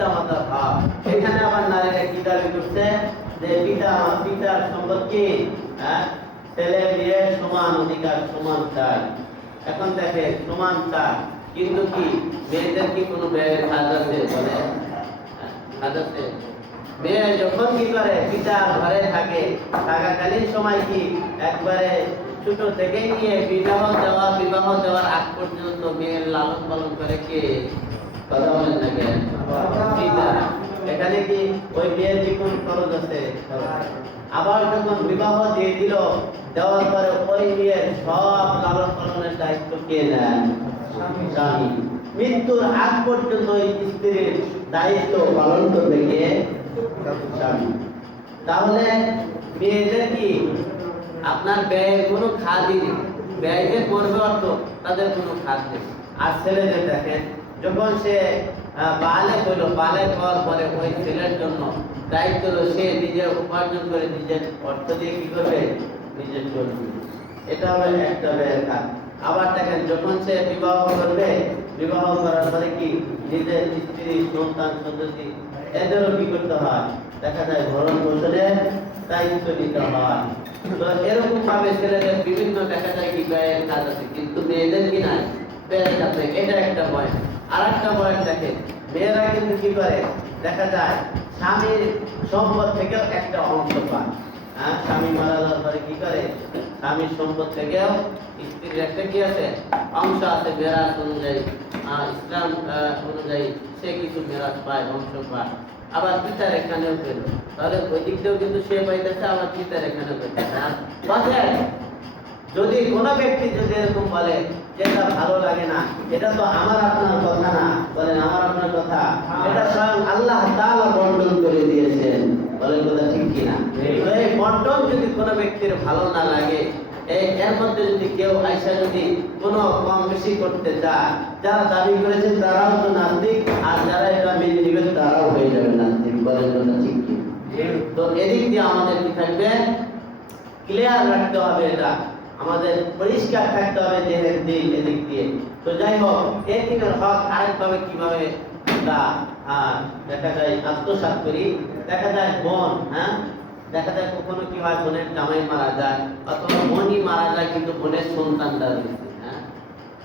এখানে আবার নারীরা কি করছে। যে পিতা পিতার সম্পর্কে হ্যাঁ? ছেলে মেয়ে সমান অধিকার সমান চাই এখন দেখে সমান চাই কিন্তু কি? মেয়েদের কি কোনো ব্যয়ের কাজ বলে হ্যাঁ, কাজ আছে। মেয়ে যখন কি করে? পিতার ঘরে থাকে। থাকাকালীন সময় কি? একবারে ছোট থেকেই নিয়ে বিবাহ দেওয়া বিবাহ দেওয়ার আগ পর্যন্ত মেয়ের লালন পালন করে কে? আবার যখন বিবাহ দিয়ে দিল, দেওয়ার পরে ওই মেয়ের সব লালন পালনের দায়িত্ব কে নেন মৃত্যুর আগ পর্যন্ত ওই স্ত্রীর দায়িত্ব পালন করবে কে? তাহলে মেয়েদের কি আপনার ব্যয়ের কোনো খাদি ব্যয় যে করবে অর্থ, তাদের কোনো খাদ নেই। আর ছেলেদের দেখেন যখন সে আহ, বালে হইল বালে হওয়ার পরে ওই ছেলের জন্য দায়িত্ব হলো সে নিজে উপার্জন করে নিজের অর্থ দিয়ে কি করবে? নিজের চলবে এটা হলো একটা কাজ আবার দেখেন যখন সে বিবাহ করবে বিবাহ করার পরে কি? নিজের স্ত্রী সন্তান সন্ততি এদেরও কি করতে হয়? দেখা যায় ভরণ পোষণের দায়িত্ব নিতে হয়। তো এরকম ভাবে ছেলেদের বিভিন্ন দেখা যায় কি ব্যয়ের কাজ আছে কিন্তু মেয়েদের কি নাই? এটা একটা বয়স আর একটা বয়স দেখে মেয়েরা কিন্তু কি করে? দেখা যায়, স্বামীর সম্পদ থেকেও একটা অংশ পায়। হ্যাঁ স্বামী মারা যাওয়ার পরে কি করে? স্বামীর সম্পদ থেকেও স্ত্রীর একটা কি আছে? অংশ আছে, মেরাজ অনুযায়ী। ইসলাম অনুযায়ী সে কিছু মেরাজ পায়, অংশ পায়। আবার পিতার এখানেও পেল। তাহলে ওই দিক দিয়েও কিন্তু সে পাইতেছে, আবার পিতার এখানেও পেতেছে। আর যদি কোনো ব্যক্তি যদি এরকম বলে এটা ভালো লাগে না এটা তো আমার আপনার কথা না বলেন আমার আপনার কথা এটা স্বয়ং আল্লাহ তাআলা বন্টন করে দিয়েছেন বলেন কথা ঠিক কিনা এই বন্টন যদি কোনো ব্যক্তির ভালো না লাগে এই এর মধ্যে যদি কেউ আইসা যদি কোনো কম বেশি করতে চায় যারা দাবি করেছেন তারাও তো নাস্তিক আর যারা এটা মেনে নেবেন তারাও হয়ে যাবে নাস্তিক বলেন কথা ঠিক কিনা তো এদিক দিয়ে আমাদের কি থাকবে ক্লিয়ার রাখতে হবে এটা। আমাদের পরিষ্কার থাকতে হবে দেহের দিক এদিক দিয়ে। তো যাই হোক এই দিনের হক আরেকভাবে কীভাবে আহ, দেখা যায় আত্মসাৎ করি দেখা যায় বন হ্যাঁ? দেখা যায় কখনো কি হয় বোনের জামাই মারা যায় অথবা বোনই মারা যায় কিন্তু বোনের সন্তানটা রয়েছে হ্যাঁ?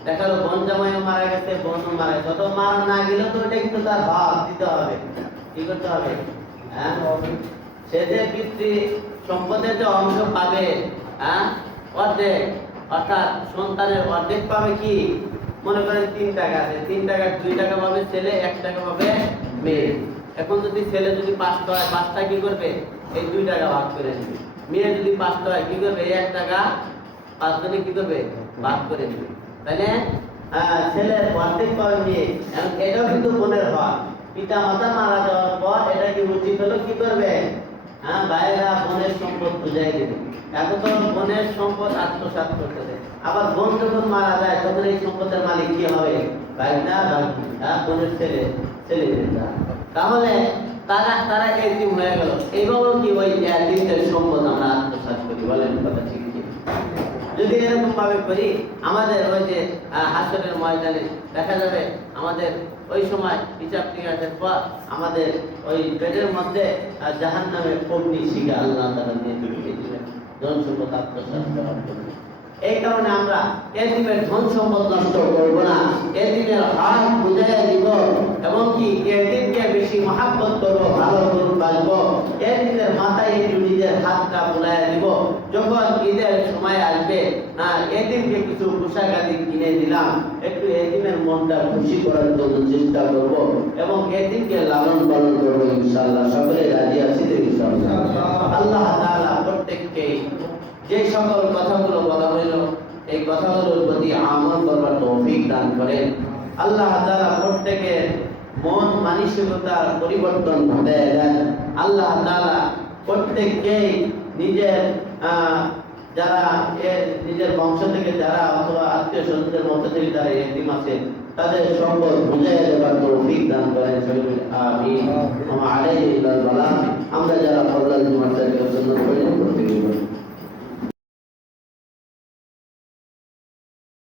দেখা গেলো বোন জামাইও মারা গেছে বোনও মারা গেছে। অত মারা না গেলেও তো ওটা কিন্তু তার ভাব দিতে হবে। কি করতে হবে? হ্যাঁ? সে যে পিতৃ সম্পদের যে অংশ পাবে হ্যাঁ? অর্ধেক অর্থাৎ সন্তানের অর্ধেক পাবে কি? মনে করেন তিন টাকা। আছে তিন টাকার দুই টাকা পাবে ছেলে এক টাকা পাবে মেয়ে। এখন যদি ছেলে যদি পাঁচটা হয় পাঁচটা কি করবে? এই দুই টাকা ভাগ করে নেবে। মেয়ে যদি পাঁচটা হয় কি করবে? এক টাকা পাঁচজনে কি করবে? ভাগ করে নেবে। আহ, ছেলের অর্ধেক পাবে মেয়ে। এটাও কিন্তু বোনের হক পিতা মাতা মারা যাওয়ার পর এটা কি উচিত হলো? কি করবে? হ্যাঁ ভাইরা বোনের সম্পদ বুঝাই দেবে। এখন তো বোনের সম্পদ আত্মসাৎ করতে আবার বোন যখন মারা যায়, তখন এই সম্পদের মালিক কি হবে? ভাই না হ্যাঁ বোনের ছেলে ছেলে তাহলে তারা তারা এতিম হয়ে গেল। এইভাবে কি ওই সম্পদ আমরা আত্মসাত করি? বলেন কথা ঠিক যদি এরকম ভাবে করি, আমাদের ওই যে হাসরের ময়দানে দেখা যাবে আমাদের ওই সময় হিসাব নিকাশের পর আমাদের ওই পেটের মধ্যে জাহান নামে অগ্নি শিখা আল্লাহ তারা দিয়ে ঢুকিয়ে দিলেন। ধন সম্পদ এই কারণে আমরা এদিনের ধন সম্পদ নষ্ট করব না। এদিনের হাত বুঝাই দিব এবং কি মহাব্বত করব, ভালো করে বাঁচবো এদিনের মাথায় একটু নিজের হাতটা বুলাই দিব। যখন ঈদের সময় আসবে, না, এদিনকে কিছু পোশাক আদি কিনে দিলাম। একটু এদিনের মনটা খুশি করার জন্য চেষ্টা করব এবং এদিনকে লালন পালন করব ইনশাআল্লাহ। সকলে রাজি আছি আল্লাহ তাআলা প্রত্যেককে যে সকল কথাগুলো বলা হইল, এই কথাগুলোর প্রতি আমল করবার তৌফিক দান করেন। আল্লাহ তাআলা প্রত্যেকের মন মানসিকতার পরিবর্তন ঘটায় দেন। আল্লাহ তাআলা প্রত্যেককেই নিজের যারা নিজের বংশ থেকে যারা অথবা আত্মীয় স্বজনদের মধ্যে থেকে যারা এতিম আছে তাদের সম্পদ বুঝাই দেবার তৌফিক দান করেন আমরা যারা ফজল জুমার